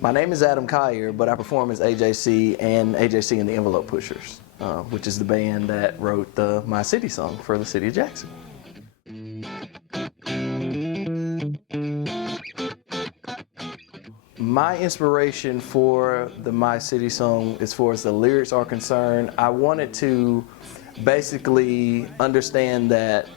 My name is Adam Collier, but I perform as AJC and AJC and the Envelope Pushers, which is the band that wrote the My City song for the city of Jackson. My inspiration for the My City song, as far as the lyrics are concerned, I wanted to basically understand that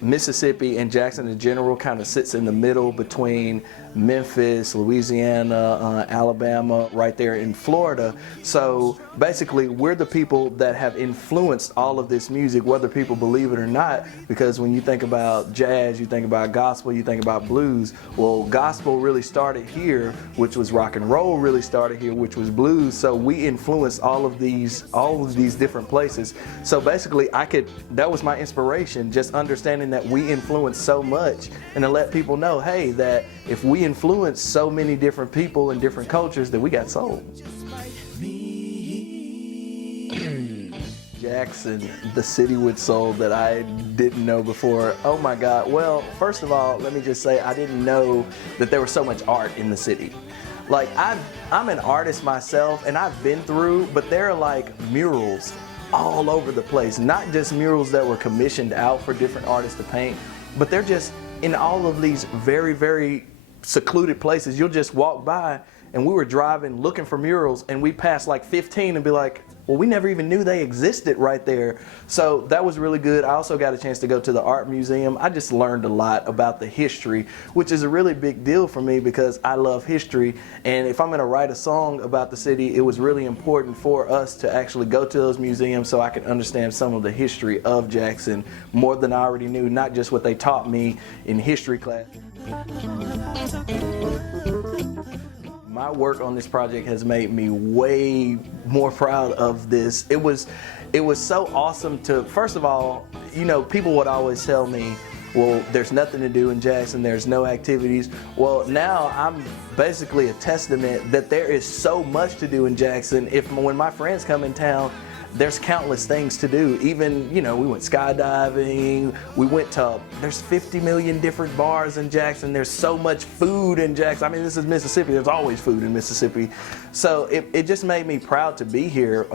Mississippi and Jackson in general kind of sits in the middle between Memphis, Louisiana, Alabama, right there in Florida. So basically we're the people that have influenced all of this music, whether people believe it or not, because when you think about jazz, you think about gospel, you think about blues. Well, gospel really started here, which was rock and roll really started here, which was blues. So we influenced all of these different places. So basically that was my inspiration, just understanding that we influence so much, and to let people know, hey, that if we influence so many different people and different cultures, that we got soul. Jackson, the city with soul that I didn't know before. Oh my God. Well, first of all, let me just say I didn't know that there was so much art in the city. Like, I'm an artist myself, and I've been through, but there are like murals all over the place. Not just murals that were commissioned out for different artists to paint, but they're just in all of these very, very secluded places. You'll just walk by, and we were driving looking for murals, and we passed like 15 and be like, well, we never even knew they existed right there. So that was really good. I also got a chance to go to the art museum. I just learned a lot about the history, which is a really big deal for me because I love history. And if I'm gonna write a song about the city, it was really important for us to actually go to those museums so I could understand some of the history of Jackson more than I already knew, not just what they taught me in history class. My work on this project has made me way more proud of this. It was so awesome to, first of all, you know, people would always tell me, well, there's nothing to do in Jackson, there's no activities. Well, now I'm basically a testament that there is so much to do in Jackson. When my friends come in town, there's countless things to do. Even, you know, we went skydiving, there's 50 million different bars in Jackson. There's so much food in Jackson. I mean, this is Mississippi, there's always food in Mississippi. So it just made me proud to be here.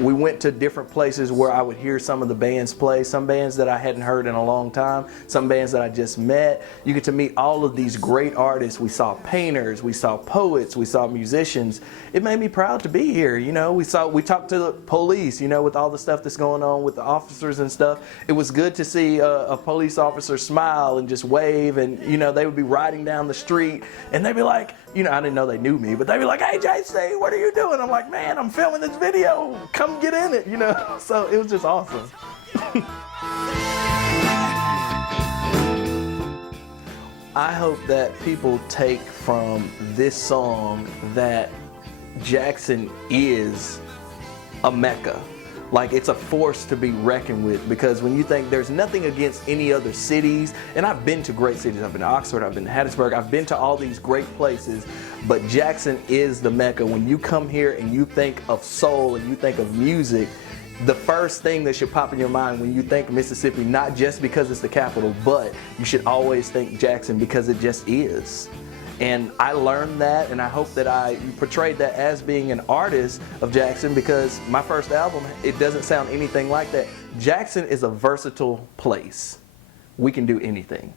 We went to different places where I would hear some of the bands play, some bands that I hadn't heard in a long time, some bands that I just met. You get to meet all of these great artists. We saw painters, we saw poets, we saw musicians. It made me proud to be here. You know, we talked to the police, you know, with all the stuff that's going on with the officers and stuff. It was good to see a police officer smile and just wave, and, you know, they would be riding down the street and they'd be like, you know, I didn't know they knew me, but they'd be like, hey, JC, what are you doing? I'm like, man, I'm filming this video. Come get in it, you know? So it was just awesome. I hope that people take from this song that Jackson is a Mecca. Like, it's a force to be reckoned with, because when you think, there's nothing against any other cities, and I've been to great cities, I've been to Oxford, I've been to Hattiesburg, I've been to all these great places, but Jackson is the Mecca. When you come here and you think of soul and you think of music, the first thing that should pop in your mind when you think Mississippi, not just because it's the capital, but you should always think Jackson, because it just is. And I learned that, and I hope that I portrayed that as being an artist of Jackson, because my first album, it doesn't sound anything like that. Jackson is a versatile place. We can do anything.